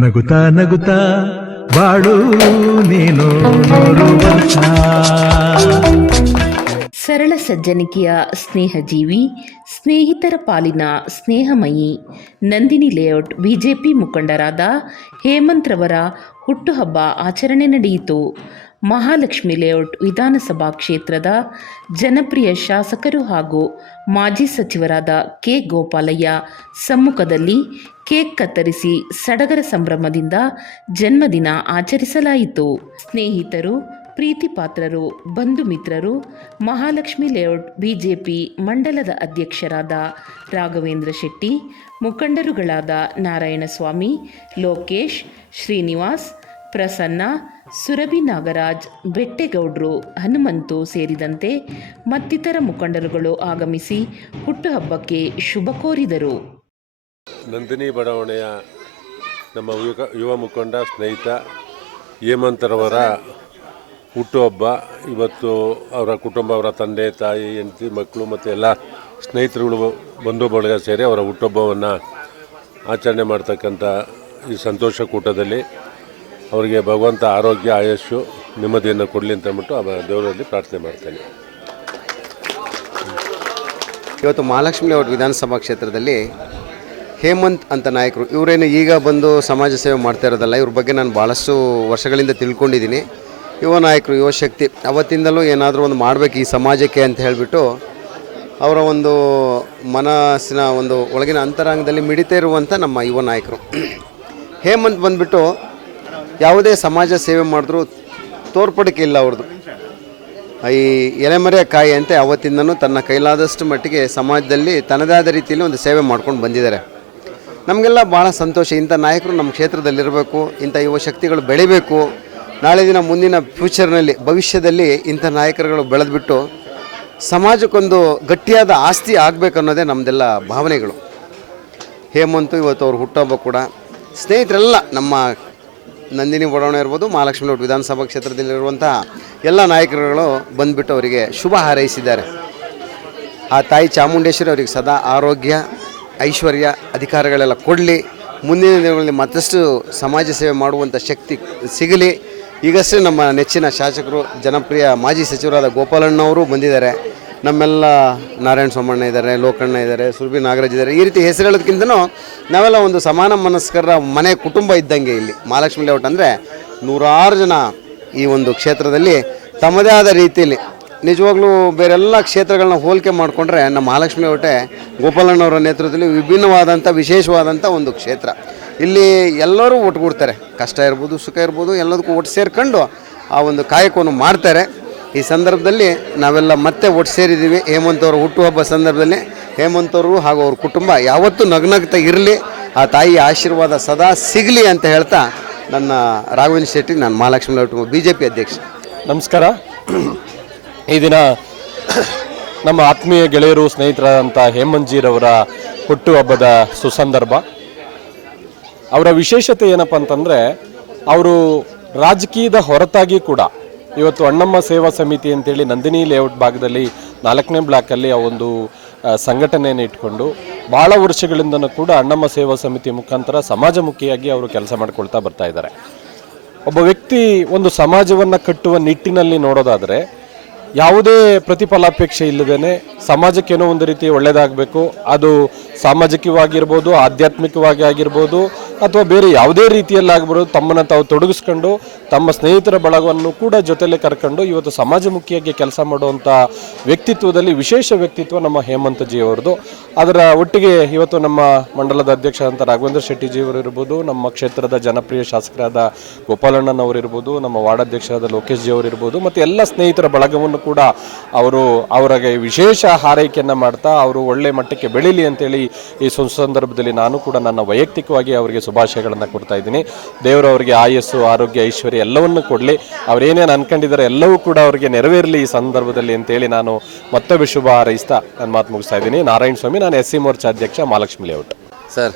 ನಗುತ್ತಾ ನಗುತ್ತಾ ಬಾಳು ನೀನು ನೋಡುವ ಸರಳ ಸಜ್ಜನಿಕೆಯ ಸ್ನೇಹಜೀವಿ, ಸ್ನೇಹಿತರ ಪಾಲಿನ ಸ್ನೇಹಮಯಿ, ನಂದಿನಿ ಲೇಔಟ್ ಬಿಜೆಪಿ ಮುಖಂಡರಾದ ಹೇಮಂತ್ ರವರ ಹುಟ್ಟುಹಬ್ಬ ಆಚರಣೆ ನಡೆಯಿತು. ಮಹಾಲಕ್ಷ್ಮಿ ಲೇಔಟ್ ವಿಧಾನಸಭಾ ಕ್ಷೇತ್ರದ ಜನಪ್ರಿಯ ಶಾಸಕರು ಹಾಗೂ ಮಾಜಿ ಸಚಿವರಾದ ಕೆ ಗೋಪಾಲಯ್ಯ ಸಮ್ಮುಖದಲ್ಲಿ ಕೇಕ್ ಕತ್ತರಿಸಿ ಸಡಗರ ಸಂಭ್ರಮದಿಂದ ಜನ್ಮದಿನ ಆಚರಿಸಲಾಯಿತು. ಸ್ನೇಹಿತರು ಪ್ರೀತಿ ಪಾತ್ರರು ಬಂಧು ಮಿತ್ರರು, ಮಹಾಲಕ್ಷ್ಮಿ ಲೇಔಟ್ ಬಿಜೆಪಿ ಮಂಡಲದ ಅಧ್ಯಕ್ಷರಾದ ರಾಘವೇಂದ್ರ ಶೆಟ್ಟಿ, ಮುಖಂಡರುಗಳಾದ ನಾರಾಯಣಸ್ವಾಮಿ, ಲೋಕೇಶ್, ಶ್ರೀನಿವಾಸ್, ಪ್ರಸನ್ನ, ಸುರಭಿ ನಾಗರಾಜ್, ಬೆಟ್ಟೆಗೌಡ್ರು, ಹನುಮಂತು ಸೇರಿದಂತೆ ಮತ್ತಿತರ ಮುಖಂಡರುಗಳು ಆಗಮಿಸಿ ಹುಟ್ಟುಹಬ್ಬಕ್ಕೆ ಶುಭ ಕೋರಿದರು. ನಂದಿನಿ ಬಡಾವಣೆಯ ನಮ್ಮ ಯುವ ಮುಖಂಡ, ಸ್ನೇಹಿತ ಹೇಮಂತರವರ ಹುಟ್ಟುಹಬ್ಬ, ಇವತ್ತು ಅವರ ಕುಟುಂಬ, ಅವರ ತಂದೆ, ತಾಯಿ, ಹೆಂಡತಿ, ಮಕ್ಕಳು ಮತ್ತು ಎಲ್ಲ ಸ್ನೇಹಿತರುಗಳು ಬಂಧು ಬಳಗ ಸೇರಿ ಅವರ ಹುಟ್ಟುಹಬ್ಬವನ್ನು ಆಚರಣೆ ಮಾಡ್ತಕ್ಕಂಥ ಈ ಸಂತೋಷ ಕೂಟದಲ್ಲಿ ಅವರಿಗೆ ಭಗವಂತ ಆರೋಗ್ಯ, ಆಯಸ್ಸು ನೆಮ್ಮದಿಯನ್ನು ಕೊಡಲಿ ಅಂತ ಅಂದ್ಬಿಟ್ಟು ಆ ದೇವರಲ್ಲಿ ಪ್ರಾರ್ಥನೆ ಮಾಡ್ತೇನೆ. ಇವತ್ತು ಮಹಾಲಕ್ಷ್ಮಿ ಅವರು ವಿಧಾನಸಭಾ ಕ್ಷೇತ್ರದಲ್ಲಿ ಹೇಮಂತ್ ಅಂತ ನಾಯಕರು, ಇವರೇನು ಈಗ ಬಂದು ಸಮಾಜ ಸೇವೆ ಮಾಡ್ತಾ ಇರೋದಲ್ಲ, ಇವ್ರ ಬಗ್ಗೆ ನಾನು ಭಾಳಷ್ಟು ವರ್ಷಗಳಿಂದ ತಿಳ್ಕೊಂಡಿದ್ದೀನಿ. ಯುವ ನಾಯಕರು ಯುವಶಕ್ತಿ ಅವತ್ತಿಂದಲೂ ಏನಾದರೂ ಒಂದು ಮಾಡಬೇಕು ಈ ಸಮಾಜಕ್ಕೆ ಅಂತ ಹೇಳಿಬಿಟ್ಟು ಅವರ ಒಂದು ಮನಸ್ಸಿನ ಒಂದು ಒಳಗಿನ ಅಂತರಂಗದಲ್ಲಿ ಮಿಡಿತಾ ಇರುವಂಥ ನಮ್ಮ ಯುವ ನಾಯಕರು. ಹೇಮಂತ್ ಬಂದ್ಬಿಟ್ಟು ಯಾವುದೇ ಸಮಾಜ ಸೇವೆ ಮಾಡಿದ್ರೂ ತೋರ್ಪಡಿಕೆ ಇಲ್ಲ ಅವ್ರದ್ದು. ಈ ಎಲೆಮರೆಯ ಕಾಯಿ ಅಂತೆ ಅವತ್ತಿಂದನೂ ತನ್ನ ಕೈಲಾದಷ್ಟು ಮಟ್ಟಿಗೆ ಸಮಾಜದಲ್ಲಿ ತನ್ನದೇ ಆದ ರೀತಿಯಲ್ಲಿ ಒಂದು ಸೇವೆ ಮಾಡ್ಕೊಂಡು ಬಂದಿದ್ದಾರೆ. ನಮಗೆಲ್ಲ ಭಾಳ ಸಂತೋಷ. ಇಂಥ ನಾಯಕರು ನಮ್ಮ ಕ್ಷೇತ್ರದಲ್ಲಿರಬೇಕು, ಇಂಥ ಯುವ ಶಕ್ತಿಗಳು ಬೆಳಿಬೇಕು. ನಾಳೆ ದಿನ ಮುಂದಿನ ಫ್ಯೂಚರ್ನಲ್ಲಿ, ಭವಿಷ್ಯದಲ್ಲಿ ಇಂಥ ನಾಯಕರುಗಳು ಬೆಳೆದ್ಬಿಟ್ಟು ಸಮಾಜಕ್ಕೊಂದು ಗಟ್ಟಿಯಾದ ಆಸ್ತಿ ಆಗಬೇಕು ಅನ್ನೋದೇ ನಮ್ಮದೆಲ್ಲ ಭಾವನೆಗಳು. ಹೇಮಂತು ಇವತ್ತು ಅವ್ರು ಹುಟ್ಟುಹಬ್ಬ ಕೂಡ. ಸ್ನೇಹಿತರೆಲ್ಲ ನಮ್ಮ ನಂದಿನಿ ಬಡಾವಣೆ ಇರ್ಬೋದು, ಮಹಾಲಕ್ಷ್ಮಿ ಲೋಟ್ ವಿಧಾನಸಭಾ ಕ್ಷೇತ್ರದಲ್ಲಿರುವಂಥ ಎಲ್ಲ ನಾಯಕರುಗಳು ಬಂದುಬಿಟ್ಟು ಅವರಿಗೆ ಶುಭ ಹಾರೈಸಿದ್ದಾರೆ. ಆ ತಾಯಿ ಚಾಮುಂಡೇಶ್ವರಿ ಅವರಿಗೆ ಸದಾ ಆರೋಗ್ಯ, ಐಶ್ವರ್ಯ ಅಧಿಕಾರಗಳೆಲ್ಲ ಕೊಡಲಿ. ಮುಂದಿನ ದಿನಗಳಲ್ಲಿ ಮತ್ತಷ್ಟು ಸಮಾಜ ಸೇವೆ ಮಾಡುವಂಥ ಶಕ್ತಿ ಸಿಗಲಿ. ಈಗಷ್ಟೇ ನಮ್ಮ ನೆಚ್ಚಿನ ಶಾಸಕರು, ಜನಪ್ರಿಯ ಮಾಜಿ ಸಚಿವರಾದ ಗೋಪಾಲಣ್ಣವರು ಬಂದಿದ್ದಾರೆ. ನಮ್ಮೆಲ್ಲ ನಾರಾಯಣ ಸೋಮಣ್ಣ ಇದ್ದಾರೆ, ಲೋಕಣ್ಣ ಇದ್ದಾರೆ, ಸುರಭಿ ನಾಗರಾಜ್ ಇದ್ದಾರೆ. ಈ ರೀತಿ ಹೆಸರು ಹೇಳೋದಕ್ಕಿಂತನೂ ನಾವೆಲ್ಲ ಒಂದು ಸಮಾನ ಮನಸ್ಕರ ಮನೆ ಕುಟುಂಬ ಇದ್ದಂಗೆ ಇಲ್ಲಿ. ಮಹಾಲಕ್ಷ್ಮಿ ಲೇಔಟ್ ಅಂದರೆ ನೂರಾರು ಜನ ಈ ಒಂದು ಕ್ಷೇತ್ರದಲ್ಲಿ ತಮ್ಮದೇ ಆದ ರೀತಿಯಲ್ಲಿ ನಿಜವಾಗ್ಲೂ ಬೇರೆಲ್ಲ ಕ್ಷೇತ್ರಗಳನ್ನ ಹೋಲಿಕೆ ಮಾಡಿಕೊಂಡ್ರೆ ನಮ್ಮ ಮಹಾಲಕ್ಷ್ಮಿ ಲೇಔಟೆ ಗೋಪಾಲಣ್ಣವರ ನೇತೃತ್ವದಲ್ಲಿ ವಿಭಿನ್ನವಾದಂಥ, ವಿಶೇಷವಾದಂಥ ಒಂದು ಕ್ಷೇತ್ರ. ಇಲ್ಲಿ ಎಲ್ಲರೂ ಒಟ್ಟುಗೂಡ್ತಾರೆ ಕಷ್ಟ ಇರ್ಬೋದು, ಸುಖ ಇರ್ಬೋದು, ಎಲ್ಲದಕ್ಕೂ ಒಟ್ಟು ಸೇರ್ಕೊಂಡು ಆ ಒಂದು ಕಾಯಕವನ್ನು ಮಾಡ್ತಾರೆ. ಈ ಸಂದರ್ಭದಲ್ಲಿ ನಾವೆಲ್ಲ ಮತ್ತೆ ಒಟ್ಟು ಸೇರಿದ್ದೀವಿ. ಹೇಮಂತ್ ಅವರ ಹುಟ್ಟುಹಬ್ಬ ಸಂದರ್ಭದಲ್ಲಿ. ಹೇಮಂತ್ ಅವರು ಹಾಗೂ ಅವ್ರ ಕುಟುಂಬ ಯಾವತ್ತೂ ನಗ್ನಗ್ತಾ ಇರಲಿ. ಆ ತಾಯಿಯ ಆಶೀರ್ವಾದ ಸದಾ ಸಿಗಲಿ ಅಂತ ಹೇಳ್ತಾ ನನ್ನ ರಾಘವೇಂದ್ರ ಶೆಟ್ಟಿ, ನಾನು ಮಹಾಲಕ್ಷ್ಮಿ ಕುಟುಂಬ ಬಿ ಜೆ ಪಿ ಅಧ್ಯಕ್ಷ. ನಮಸ್ಕಾರ. ಈ ದಿನ ನಮ್ಮ ಆತ್ಮೀಯ ಗೆಳೆಯರು, ಸ್ನೇಹಿತರಾದಂಥ ಹೇಮಂತ್ಜೀರವರ ಹುಟ್ಟುಹಬ್ಬದ ಸುಸಂದರ್ಭ. ಅವರ ವಿಶೇಷತೆ ಏನಪ್ಪ ಅಂತಂದರೆ, ಅವರು ರಾಜಕೀಯದ ಹೊರತಾಗಿ ಕೂಡ, ಇವತ್ತು ಅಣ್ಣಮ್ಮ ಸೇವಾ ಸಮಿತಿ ಅಂತೇಳಿ ನಂದಿನಿ ಲೇಔಟ್ ಭಾಗದಲ್ಲಿ ನಾಲ್ಕನೇ ಬ್ಲಾಕಲ್ಲಿ ಆ ಒಂದು ಸಂಘಟನೆಯನ್ನು ಇಟ್ಕೊಂಡು ಭಾಳ ವರ್ಷಗಳಿಂದನೂ ಕೂಡ ಅಣ್ಣಮ್ಮ ಸೇವಾ ಸಮಿತಿ ಮುಖಾಂತರ ಸಮಾಜಮುಖಿಯಾಗಿ ಅವರು ಕೆಲಸ ಮಾಡ್ಕೊಳ್ತಾ ಬರ್ತಾ ಇದ್ದಾರೆ. ಒಬ್ಬ ವ್ಯಕ್ತಿ ಒಂದು ಸಮಾಜವನ್ನು ಕಟ್ಟುವ ನಿಟ್ಟಿನಲ್ಲಿ ನೋಡೋದಾದರೆ ಯಾವುದೇ ಪ್ರತಿಫಲಾಪೇಕ್ಷೆ ಇಲ್ಲದೇನೆ ಸಮಾಜಕ್ಕೆ ಏನೋ ಒಂದು ರೀತಿ ಒಳ್ಳೆಯದಾಗಬೇಕು ಅದು ಸಾಮಾಜಿಕವಾಗಿರ್ಬೋದು, ಆಧ್ಯಾತ್ಮಿಕವಾಗಿ ಆಗಿರ್ಬೋದು, ಅಥವಾ ಬೇರೆ ಯಾವುದೇ ರೀತಿಯಲ್ಲಿ ಆಗ್ಬೋದು ತಮ್ಮನ್ನು ತಾವು ತೊಡಗಿಸ್ಕೊಂಡು, ತಮ್ಮ ಸ್ನೇಹಿತರ ಬಳಗವನ್ನು ಕೂಡ ಜೊತೆಯಲ್ಲೇ ಕರ್ಕೊಂಡು ಇವತ್ತು ಸಮಾಜಮುಖಿಯಾಗಿ ಕೆಲಸ ಮಾಡುವಂಥ ವ್ಯಕ್ತಿತ್ವದಲ್ಲಿ ವಿಶೇಷ ವ್ಯಕ್ತಿತ್ವ ನಮ್ಮ ಹೇಮಂತ್ ಜಿ ಅವರದು ಅದರ ಒಟ್ಟಿಗೆ ಇವತ್ತು ನಮ್ಮ ಮಂಡಲದ ಅಧ್ಯಕ್ಷ ಅಂತ ರಾಘವೇಂದ್ರ ಶೆಟ್ಟಿ ಜಿಯವರು ಇರ್ಬೋದು, ನಮ್ಮ ಕ್ಷೇತ್ರದ ಜನಪ್ರಿಯ ಶಾಸಕರಾದ ಗೋಪಾಲಣ್ಣನವರು ಇರ್ಬೋದು, ನಮ್ಮ ವಾರ್ಡಾಧ್ಯಕ್ಷರಾದ ಲೋಕೇಶ್ ಜಿ ಅವರು ಇರ್ಬೋದು, ಮತ್ತು ಎಲ್ಲ ಸ್ನೇಹಿತರ ಬಳಗವನ್ನು ಕೂಡ ಅವರು ಅವರಿಗೆ ವಿಶೇಷ ಹಾರೈಕೆಯನ್ನು ಮಾಡ್ತಾ ಅವರು ಒಳ್ಳೆ ಮಟ್ಟಕ್ಕೆ ಬೆಳೀಲಿ ಅಂತೇಳಿ ಈ ಸಂದರ್ಭದಲ್ಲಿ ನಾನು ಕೂಡ ನನ್ನ ವೈಯಕ್ತಿಕವಾಗಿ ಅವರಿಗೆ ಶುಭಾಶಯಗಳನ್ನು ಕೊಡ್ತಾ ಇದ್ದೀನಿ. ದೇವರು ಅವರಿಗೆ ಆಯಸ್ಸು, ಆರೋಗ್ಯ, ಐಶ್ವರ್ಯ ಎಲ್ಲವನ್ನು ಕೊಡಲಿ. ಅವರೇನೇನು ಅನ್ಕೊಂಡಿದ್ದಾರೆ ಎಲ್ಲವೂ ಕೂಡ ಅವರಿಗೆ ನೆರವೇರಲಿ ಈ ಸಂದರ್ಭದಲ್ಲಿ ಅಂತೇಳಿ ನಾನು ಮತ್ತೊಮ್ಮೆ ಶುಭ ಹಾರೈಸ್ತಾ ನನ್ನ ಮಾತು ಮುಗಿಸ್ತಾ ಇದ್ದೀನಿ. ನಾರಾಯಣ ಸ್ವಾಮಿ, ನಾನು ಎಸ್ ಸಿ ಮೋರ್ಚಾ ಅಧ್ಯಕ್ಷ ಮಹಾಲಕ್ಷ್ಮಿ ಲೇಔಟ್. ಸರ್,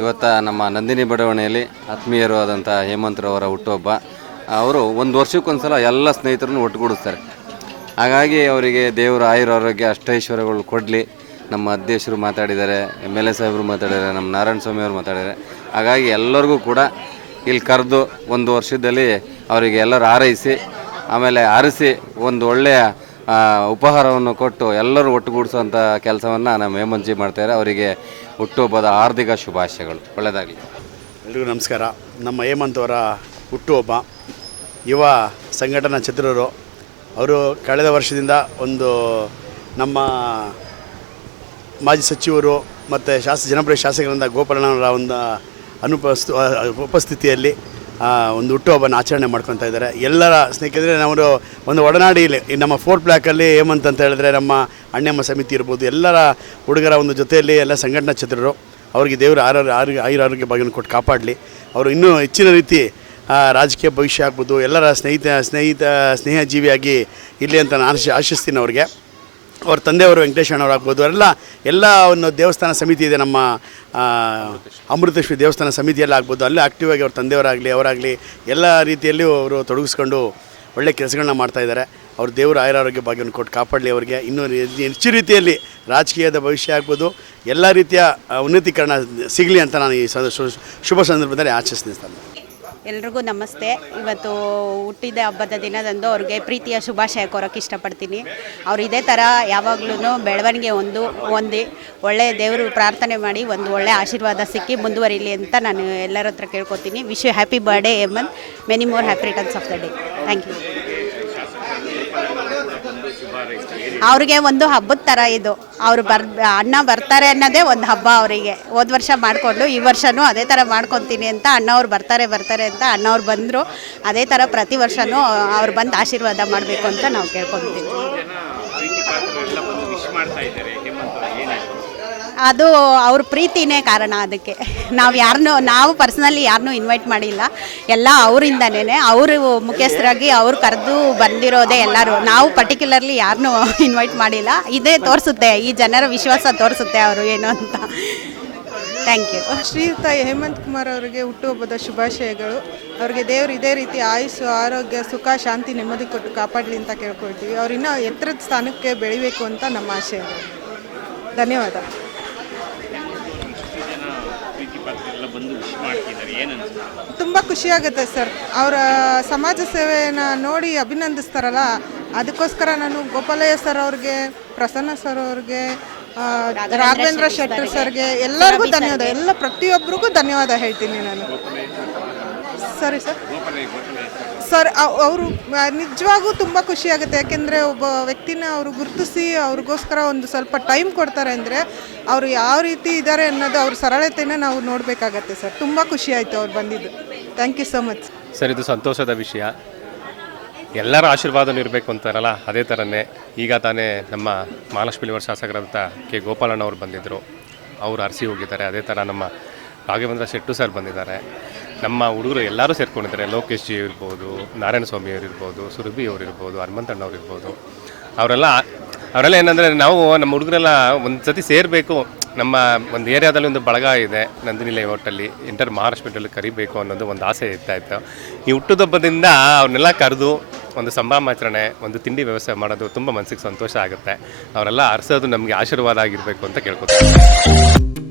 ಇವತ್ತ ನಮ್ಮ ನಂದಿನಿ ಬಡಾವಣೆಯಲ್ಲಿ ಆತ್ಮೀಯರು ಆದಂಥ ಹೇಮಂತ್ರವರ ಹುಟ್ಟುಹಬ್ಬ. ಅವರು ಒಂದು ವರ್ಷಕ್ಕೊಂದ್ಸಲ ಎಲ್ಲ ಸ್ನೇಹಿತರನ್ನು ಒಟ್ಟುಗೂಡಿಸ್ತಾರೆ. ಹಾಗಾಗಿ ಅವರಿಗೆ ದೇವರ ಆಯುರ ಆರೋಗ್ಯ, ಅಷ್ಟೈಶ್ವರ್ಯಗಳು ಕೊಡಲಿ. ನಮ್ಮ ಅಧ್ಯಕ್ಷರು ಮಾತಾಡಿದ್ದಾರೆ, ಎಂ ಎಲ್ ಎ ಸಾಹೇಬರು ಮಾತಾಡಿದ್ದಾರೆ, ನಮ್ಮ ನಾರಾಯಣ ಸ್ವಾಮಿ ಅವರು ಮಾತಾಡಿದ್ದಾರೆ. ಹಾಗಾಗಿ ಎಲ್ಲರಿಗೂ ಕೂಡ ಇಲ್ಲಿ ಕರೆದು ಒಂದು ವರ್ಷದಲ್ಲಿ ಅವರಿಗೆ ಎಲ್ಲರೂ ಹಾರೈಸಿ, ಆಮೇಲೆ ಆರಿಸಿ ಒಂದು ಒಳ್ಳೆಯ ಉಪಹಾರವನ್ನು ಕೊಟ್ಟು ಎಲ್ಲರೂ ಒಟ್ಟುಗೂಡಿಸುವಂಥ ಕೆಲಸವನ್ನು ನಮ್ಮ ಹೇಮಂತ್ಜಿ ಮಾಡ್ತಾರೆ. ಅವರಿಗೆ ಹುಟ್ಟುಹಬ್ಬದ ಹಾರ್ದಿಕ ಶುಭಾಶಯಗಳು. ಒಳ್ಳೆಯದಾಗಲಿ ಎಲ್ರಿಗೂ ನಮಸ್ಕಾರ. ನಮ್ಮ ಹೇಮಂತ್ ಅವರ ಹುಟ್ಟುಹಬ್ಬ. ಯುವ ಸಂಘಟನಾ ಚತುರರು ಅವರು ಕಳೆದ ವರ್ಷದಿಂದ ಒಂದು ನಮ್ಮ ಮಾಜಿ ಸಚಿವರು ಮತ್ತು ಶಾಸ ಜನಪ್ರಿಯ ಶಾಸಕರಿಂದ ಗೋಪಾಲಣ್ಣವರ ಒಂದು ಅನುಪಸ್ತು ಉಪಸ್ಥಿತಿಯಲ್ಲಿ ಒಂದು ಹುಟ್ಟುಹಬ್ಬನ ಆಚರಣೆ ಮಾಡ್ಕೊತಾ ಇದ್ದಾರೆ. ಎಲ್ಲರ ಸ್ನೇಹಿತರೆ ನಾವು ಒಂದು ಒಡನಾಡಿಯಲ್ಲಿ ಈ ನಮ್ಮ ಫೋರ್ ಬ್ಲಾಕಲ್ಲಿ ಹೇಮಂತ್ ಅಂತ ಹೇಳಿದ್ರೆ ನಮ್ಮ ಅಣ್ಣಮ್ಮ ಸಮಿತಿ ಇರ್ಬೋದು. ಎಲ್ಲರ ಹುಡುಗರ ಒಂದು ಜೊತೆಯಲ್ಲಿ ಎಲ್ಲ ಸಂಘಟನಾ ಚಿತ್ರರು ಅವರಿಗೆ ದೇವರು ಆರೋಗ್ಯ ಆರೋಗ್ಯ ಆಯುರಾರೋಗ್ಯ ಭಾಗ್ಯನ ಕೊಟ್ಟು ಕಾಪಾಡಲಿ. ಅವರು ಇನ್ನೂ ಹೆಚ್ಚಿನ ರೀತಿ ರಾಜಕೀಯ ಭವಿಷ್ಯ ಆಗ್ಬೋದು, ಎಲ್ಲರ ಸ್ನೇಹಿತ ಸ್ನೇಹಿತ ಸ್ನೇಹ ಜೀವಿಯಾಗಿ ಇರಲಿ ಅಂತ ನಾನು ಆಶಿ ಆಶಿಸ್ತೀನಿ ಅವ್ರಿಗೆ. ಅವ್ರ ತಂದೆಯವರು ವೆಂಕಟೇಶ್ ಆಗ್ಬೋದು, ಎಲ್ಲ ಎಲ್ಲ ಒಂದು ದೇವಸ್ಥಾನ ಸಮಿತಿ ಇದೆ ನಮ್ಮ ಅಮೃತೇಶ್ವರ ದೇವಸ್ಥಾನ ಸಮಿತಿಯಲ್ಲಿ ಆಗ್ಬೋದು, ಅಲ್ಲೇ ಆಕ್ಟಿವ್ ಆಗಿ ಅವ್ರ ತಂದೆಯವರಾಗಲಿ, ಅವರಾಗಲಿ, ಎಲ್ಲ ರೀತಿಯಲ್ಲೂ ಅವರು ತೊಡಗಿಸ್ಕೊಂಡು ಒಳ್ಳೆ ಕೆಲಸಗಳನ್ನ ಮಾಡ್ತಾಯಿದ್ದಾರೆ ಅವ್ರ ದೇವರು ಆಯುರಾರೋಗ್ಯ ಭಾಗ್ಯವನ್ನು ಕೊಟ್ಟು ಕಾಪಾಡಲಿ ಅವರಿಗೆ. ಇನ್ನೂ ಹೆಚ್ಚು ರೀತಿಯಲ್ಲಿ ರಾಜಕೀಯದ ಭವಿಷ್ಯ ಆಗ್ಬೋದು, ಎಲ್ಲ ರೀತಿಯ ಉನ್ನತೀಕರಣ ಸಿಗಲಿ ಅಂತ ನಾನು ಈ ಶುಭ ಸಂದರ್ಭದಲ್ಲಿ ಆಶಿಸ್ತೀನಿ ಎಲ್ರಿಗೂ ನಮಸ್ತೆ. ಇವತ್ತು ಹುಟ್ಟಿದ ಹಬ್ಬದ ದಿನದಂದು ಅವ್ರಿಗೆ ಪ್ರೀತಿಯ ಶುಭಾಶಯ ಕೋರೋಕ್ಕೆ ಇಷ್ಟಪಡ್ತೀನಿ. ಅವ್ರು ಇದೇ ಥರ ಯಾವಾಗ್ಲೂ ಬೆಳವಣಿಗೆ ಒಂದು ಹೊಂದಿ, ಒಳ್ಳೆಯ ದೇವರು ಪ್ರಾರ್ಥನೆ ಮಾಡಿ, ಒಂದು ಒಳ್ಳೆಯ ಆಶೀರ್ವಾದ ಸಿಕ್ಕಿ ಮುಂದುವರಿಲಿ ಅಂತ ನಾನು ಎಲ್ಲರ ಹತ್ರ ಕೇಳ್ಕೊತೀನಿ. Wish you happy birthday many many more happy returns of the day thank you ಅವ್ರಿಗೆ ಒಂದು ಹಬ್ಬದ ಥರ ಇದು. ಅವರು ಬರ್, ಅಣ್ಣ ಬರ್ತಾರೆ ಅನ್ನೋದೇ ಒಂದು ಹಬ್ಬ ಅವರಿಗೆ. ಹೋದ ವರ್ಷ ಮಾಡಿಕೊಂಡು, ಈ ವರ್ಷವೂ ಅದೇ ಥರ ಮಾಡ್ಕೊತೀನಿ ಅಂತ ಅಣ್ಣವ್ರು ಬರ್ತಾರೆ ಬರ್ತಾರೆ ಅಂತ ಅಣ್ಣವ್ರು ಬಂದರು. ಅದೇ ಥರ ಪ್ರತಿ ವರ್ಷವೂ ಅವ್ರು ಬಂದು ಆಶೀರ್ವಾದ ಮಾಡಬೇಕು ಅಂತ ನಾವು ಕೇಳ್ಕೊತೀವಿ. ಅದು ಅವ್ರ ಪ್ರೀತಿನೇ ಕಾರಣ ಅದಕ್ಕೆ. ನಾವು ಯಾರನ್ನೂ ನಾವು ಪರ್ಸ್ನಲಿ ಯಾರನ್ನೂ ಇನ್ವೈಟ್ ಮಾಡಿಲ್ಲ. ಎಲ್ಲ ಅವರಿಂದನೇ ಅವರು ಮುಖ್ಯಸ್ಥರಾಗಿ ಅವ್ರು ಕರೆದು ಬಂದಿರೋದೇ ಎಲ್ಲರೂ. ನಾವು ಪರ್ಟಿಕ್ಯುಲರ್ಲಿ ಯಾರನ್ನೂ ಇನ್ವೈಟ್ ಮಾಡಿಲ್ಲ. ಇದೇ ತೋರಿಸುತ್ತೆ. ಈ ಜನರ ವಿಶ್ವಾಸ ತೋರಿಸುತ್ತೆ ಅವರು ಏನು ಅಂತ. ಥ್ಯಾಂಕ್ ಯು ಶ್ರೀಯುತ ಹೇಮಂತ್ ಕುಮಾರ್ ಅವರಿಗೆ ಹುಟ್ಟುಹಬ್ಬದ ಶುಭಾಶಯಗಳು. ಅವರಿಗೆ ದೇವರು ಇದೇ ರೀತಿ ಆಯುಸ್ಸು ಆರೋಗ್ಯ, ಸುಖ, ಶಾಂತಿ, ನೆಮ್ಮದಿ ಕೊಟ್ಟು ಕಾಪಾಡಲಿ ಅಂತ ಕೇಳ್ಕೊಳ್ತೀವಿ. ಅವ್ರು ಇನ್ನೂ ಎತ್ತರದ ಸ್ಥಾನಕ್ಕೆ ಬೆಳಿಬೇಕು ಅಂತ ನಮ್ಮ ಆಶಯ. ಧನ್ಯವಾದ. ತುಂಬ ಖುಷಿಯಾಗುತ್ತೆ ಸರ್. ಅವರ ಸಮಾಜ ಸೇವೆಯನ್ನು ನೋಡಿ ಅಭಿನಂದಿಸ್ತಾರಲ್ಲ ಅದಕ್ಕೋಸ್ಕರ ನಾನು ಗೋಪಾಲಯ್ಯ ಸರ್ ಅವ್ರಿಗೆ ಪ್ರಸನ್ನ ಸರ್ ಅವ್ರಿಗೆ ಆ, ರಾಘವೇಂದ್ರ ಶೆಟ್ಟರ್ ಸರ್ಗೆ ಎಲ್ಲರಿಗೂ ಧನ್ಯವಾದ ಎಲ್ಲ ಪ್ರತಿಯೊಬ್ಬರಿಗೂ ಧನ್ಯವಾದ ಹೇಳ್ತೀನಿ ನಾನು. ಸರಿ ಸರ್ ಸರ್ ಅವರು ನಿಜವಾಗೂ ತುಂಬ ಖುಷಿಯಾಗುತ್ತೆ ಯಾಕೆಂದರೆ ಒಬ್ಬ ವ್ಯಕ್ತಿನ ಅವರು ಗುರುತಿಸಿ ಅವ್ರಿಗೋಸ್ಕರ ಒಂದು ಸ್ವಲ್ಪ ಟೈಮ್ ಕೊಡ್ತಾರೆ ಅಂದರೆ ಅವರು ಯಾವ ರೀತಿ ಇದ್ದಾರೆ ಅನ್ನೋದು ಅವ್ರ ಸರಳತೆನ ನಾವು ನೋಡಬೇಕಾಗತ್ತೆ ಸರ್ ತುಂಬ ಖುಷಿ ಆಯಿತು ಅವ್ರು ಬಂದಿದ್ದು. Thank you so much sir, ಇದು ಸಂತೋಷದ ವಿಷಯ. ಎಲ್ಲರ ಆಶೀರ್ವಾದನೂ ಇರಬೇಕು ಅಂತಾರಲ್ಲ, ಅದೇ ಥರನೇ ಈಗ ತಾನೇ ನಮ್ಮ ಮಹಾಲಕ್ಷ್ಮಿ ಲಿವರ್ ಶಾಸಕರಂತ ಕೆ. ಗೋಪಾಲಣ್ಣ ಅವರು ಬಂದಿದ್ದರು ಅವರು ಅರಸಿ ಹೋಗಿದ್ದಾರೆ. ಅದೇ ಥರ ನಮ್ಮ ರಾಘವೇಂದ್ರ ಶೆಟ್ಟು ಸರ್ ಬಂದಿದ್ದಾರೆ. ನಮ್ಮ ಹುಡುಗರು ಎಲ್ಲರೂ ಸೇರ್ಕೊಂಡಿದ್ದಾರೆ. ಲೋಕೇಶ್ ಜಿ ಇರ್ಬೋದು ನಾರಾಯಣ ಸ್ವಾಮಿ ಇರ್ಬೋದು, ಸುರಭಿ ಅವರು ಇರ್ಬೋದು ಹನುಮಂತಣ್ಣವ್ರು ಇರ್ಬೋದು. ಅವರೆಲ್ಲ ಅವರೆಲ್ಲ ಏನಂದರೆ ನಾವು ನಮ್ಮ ಹುಡುಗರೆಲ್ಲ ಒಂದು ಸತಿ ಸೇರಬೇಕು. ನಮ್ಮ ಒಂದು ಏರಿಯಾದಲ್ಲಿ ಒಂದು ಬಳಗ ಇದೆ, ನಂದಿನಿ ಲೇಔಟಲ್ಲಿ ಇಂಟರ್ ಮಹಾರಾಷ್ಟ್ರದಲ್ಲಿ ಕರಿಬೇಕು ಅನ್ನೋದು ಒಂದು ಆಸೆ ಇರ್ತಾ ಇತ್ತು. ಈ ಹುಟ್ಟುದಬ್ಬದಿಂದ ಅವ್ರನ್ನೆಲ್ಲ ಕರೆದು ಒಂದು ಸಂಭ್ರಮಾಚರಣೆ ಒಂದು ತಿಂಡಿ ವ್ಯವಸ್ಥೆ ಮಾಡೋದು ತುಂಬ ಮನಸ್ಸಿಗೆ ಸಂತೋಷ ಆಗುತ್ತೆ. ಅವರೆಲ್ಲ ಅರಸೋದು ನಮಗೆ ಆಶೀರ್ವಾದ ಆಗಿರಬೇಕು ಅಂತ ಕೇಳ್ಕೊತೀನಿ.